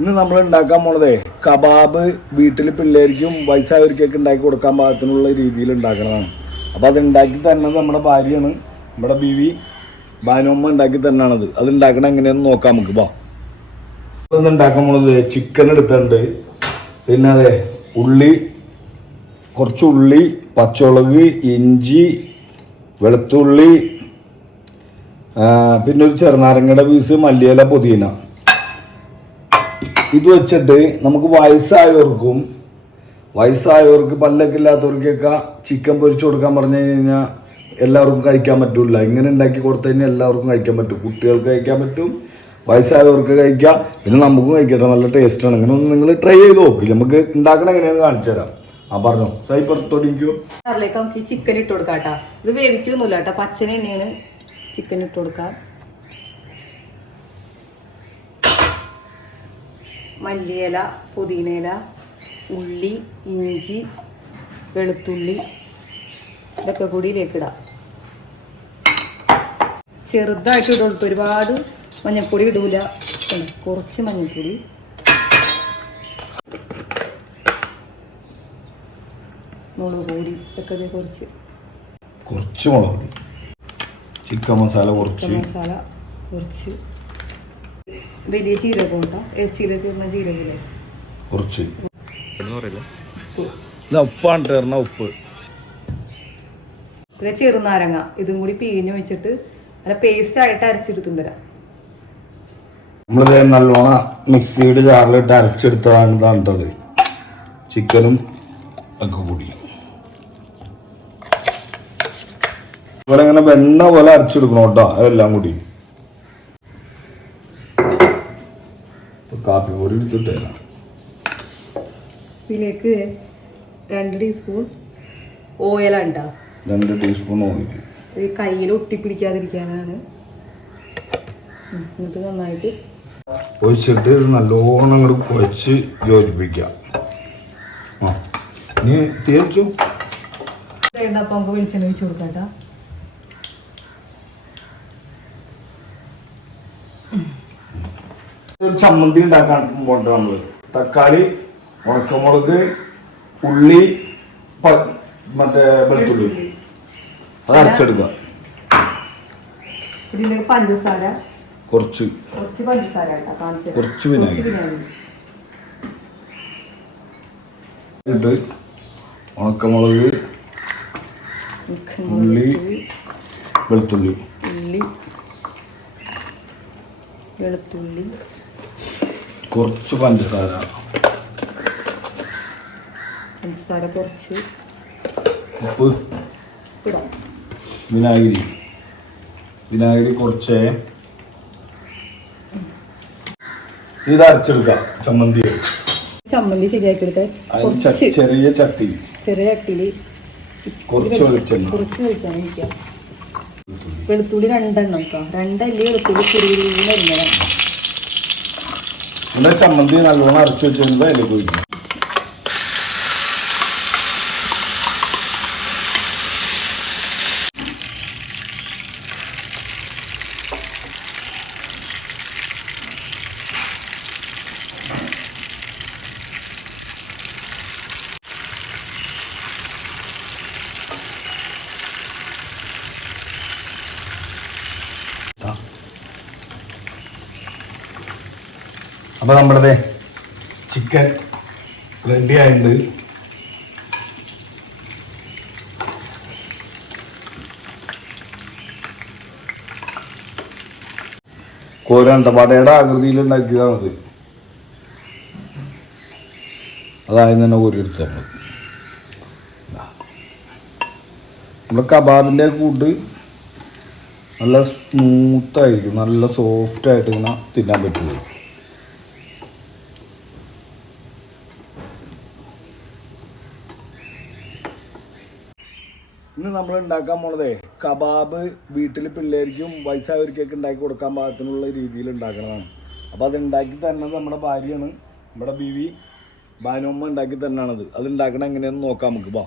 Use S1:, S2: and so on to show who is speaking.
S1: ഇന്ന് നമ്മൾ ഉണ്ടാക്കാൻ പോണതേ കബാബ് വീട്ടിൽ പിള്ളേർക്കും വയസ്സായവർക്കൊക്കെ ഉണ്ടാക്കി കൊടുക്കാൻ പാകത്തിനുള്ള രീതിയിൽ ഉണ്ടാക്കണതാണ്. അപ്പോൾ അത് ഉണ്ടാക്കി തരുന്നത് നമ്മുടെ ഭാര്യയാണ് നമ്മുടെ ബിവി ഭാനുമ്മ ഉണ്ടാക്കി തന്നെയാണത് അത് ഉണ്ടാക്കണ എങ്ങനെയാണെന്ന് നോക്കാം നമുക്ക് ഇപ്പൊണ്ടാക്കാൻ പോണത് ചിക്കൻ എടുത്തിട്ടുണ്ട്. പിന്നെ അതെ ഉള്ളി കുറച്ച് ഉള്ളി പച്ചമുളക് ഇഞ്ചി വെളുത്തുള്ളി പിന്നെ ഒരു ചെറുനാരങ്ങയുടെ പീസ് മല്ലിയില പുതിന. ഇത് വെച്ചിട്ട് നമുക്ക് വയസ്സായവർക്കും വയസ്സായവർക്ക് പല്ലൊക്കെ ഇല്ലാത്തവർക്കൊക്കെ ചിക്കൻ പൊരിച്ചു കൊടുക്കാൻ പറഞ്ഞു കഴിഞ്ഞാൽ എല്ലാവർക്കും കഴിക്കാൻ പറ്റില്ല ഇങ്ങനെ ഉണ്ടാക്കി കൊടുത്തു കഴിഞ്ഞാൽ എല്ലാവർക്കും കഴിക്കാൻ പറ്റും. കുട്ടികൾക്ക് കഴിക്കാൻ പറ്റും വയസ്സായവർക്ക് കഴിക്കാം. പിന്നെ നമുക്കും കഴിക്കട്ടെ നല്ല ടേസ്റ്റാണ് ഇങ്ങനെ ഒന്ന് നിങ്ങൾ ട്രൈ ചെയ്ത് നോക്കില്ല നമുക്ക് ഉണ്ടാക്കണ എങ്ങനെയാണെന്ന് കാണിച്ചു തരാം. ആ പറഞ്ഞു. സൈപ്പർ തൊടിക്കോ.
S2: അതിലേക്ക് നമുക്ക് ചിക്കൻ ഇട്ട് കൊടുക്കാം കേട്ടോ. ഇത് വേവിക്കൊന്നുമില്ല കേട്ടോ. പച്ചന തന്നെയാണ് ചിക്കൻ ഇട്ട് കൊടുക്കാം മല്ലിയില പുതിനയില ഉള്ളി ഇഞ്ചി വെളുത്തുള്ളി ഇതൊക്കെ കൂടി ഇതിലേക്കിടാം ചെറുതായിട്ട് ഇടുള്ളൂ ഒരുപാട് മഞ്ഞൾപ്പൊടി ഇടൂല. കുറച്ച് മഞ്ഞൾപ്പൊടി. മുളക് പൊടി ഒക്കെ കുറച്ച്.
S1: കുറച്ച് മുളക് പൊടി. ചിക്കൻ മസാല കുറച്ച്.
S2: മസാല കുറച്ച്. വലിയ ജീരകം കേട്ടോ ഇറച്ചിയിലേക്ക് ഇടുന്ന ജീരകമില്ലേ?
S1: കുറച്ച്. ഉപ്പാണ് തരണ ഉപ്പ്.
S2: പിന്നെ ചെറുനാരങ്ങ. ഇതും കൂടി പിഴിഞ്ഞ് വെച്ചിട്ട് നല്ല പേസ്റ്റ് ആയിട്ട് അരച്ചെടുത്തുകൊണ്ട് വരാം
S1: നമ്മളിത് നല്ലോണം മിക്സിയുടെ ജാറിലിട്ട് അരച്ചെടുത്തതാണ് ഇതാണ്ടത് ചിക്കനും ഒക്കെ കൂടി. ഇവിടെ ഇങ്ങനെ വെണ്ണ പോലെ അരച്ചെടുക്കണം കേട്ടോ അതെല്ലാം കൂടി. ഇപ്പൊ കാപ്പി പൊടി എടുത്തിട്ട് തരാം.
S2: ഇതിലേക്ക് രണ്ട് ടീസ്പൂൺ ഓയിലാണ് കേട്ടോ
S1: രണ്ട് ടീസ്പൂൺ ഓയിൽ.
S2: ഇത് കയ്യിൽ ഒട്ടിപ്പിടിക്കാതിരിക്കാനാണ്. എന്നിട്ട് നന്നായിട്ട്
S1: ഒഴിച്ചിട്ട് ഇത് നല്ലോണം അങ്ങോട്ട് കുഴച്ച് യോജിപ്പിക്കാം. ആ ഇനി തേച്ചു.
S2: വേണ്ട അപ്പം നമുക്ക് വെളിച്ചെണ്ണ ഒഴിച്ചു കൊടുക്കാം
S1: ഒരു ചമ്മന്തി ഉണ്ടാക്കാൻ പോട്ടെ നമ്മൾ തക്കാളി ഉണക്കമുളക് ഉള്ളി മറ്റേ വെളുത്തുള്ളി. അത് അരച്ചെടുക്കുക
S2: പഞ്ചസാര.
S1: കുറച്ച്.
S2: കുറച്ച് പഞ്ചസാര.
S1: കുറച്ച്. വിനാഗിരി. ഇട്ട് ഉണക്കമുളക് ഉള്ളി വെളുത്തുള്ളി.
S2: ഉള്ളി വെളുത്തുള്ളി.
S1: കുറച്ച് പഞ്ചസാര.
S2: പഞ്ചസാര കുറച്ച്.
S1: ഉപ്പ്. വിനാഗിരി. വിനാഗിരി കുറച്ച്. ഇത് അരച്ചെടുക്കാം. ചമ്മന്തി.
S2: ചമ്മന്തി ശരിയാക്കി എടുത്ത്.
S1: അതിന് ച-
S2: കുറച്ച്
S1: ചെറിയ ചട്ടി.
S2: ചെറിയ ചട്ടിയിൽ
S1: കുറച്ച് വെളിച്ചെണ്ണ
S2: കുറച്ച് വെളിച്ചെണ്ണ വെളുത്തുള്ളി രണ്ടെണ്ണം കേട്ടോ രണ്ടല്ലേ വെളുത്തുള്ളി ചെറിയ Unde
S1: ți-am mândit la lunar ce gen vele cu. അപ്പൊ നമ്മളത് ചിക്കൻ റെഡി ആയിട്ടുണ്ട് കോരണ്ടപാടയുടെ ആകൃതിയിൽ ഉണ്ടാക്കിയതാണത്. അതായത് തന്നെ കോരിയെടുത്ത് നമ്മൾ നമ്മുടെ കബാബിന്റെ കൂട്ട് നല്ല സ്മൂത്തായിരിക്കും നല്ല സോഫ്റ്റായിട്ട് ഇങ്ങനെ തിന്നാൻ പറ്റുള്ളൂ. ഇന്ന് നമ്മൾ ഉണ്ടാക്കാൻ പോണതേ കബാബ് വീട്ടിൽ പിള്ളേർക്കും വയസ്സായവർക്കൊക്കെ ഉണ്ടാക്കി കൊടുക്കാൻ പാകത്തിനുള്ള രീതിയിൽ ഉണ്ടാക്കണതാണ്. അപ്പോൾ അത് ഉണ്ടാക്കി തരുന്നത് നമ്മുടെ ഭാര്യയാണ് നമ്മുടെ ബിവി. ബാനോമ്മ ഉണ്ടാക്കി തന്നെയാണത് അത് ഉണ്ടാക്കണ എങ്ങനെയാണെന്ന് നോക്കാം നമുക്ക്. പോ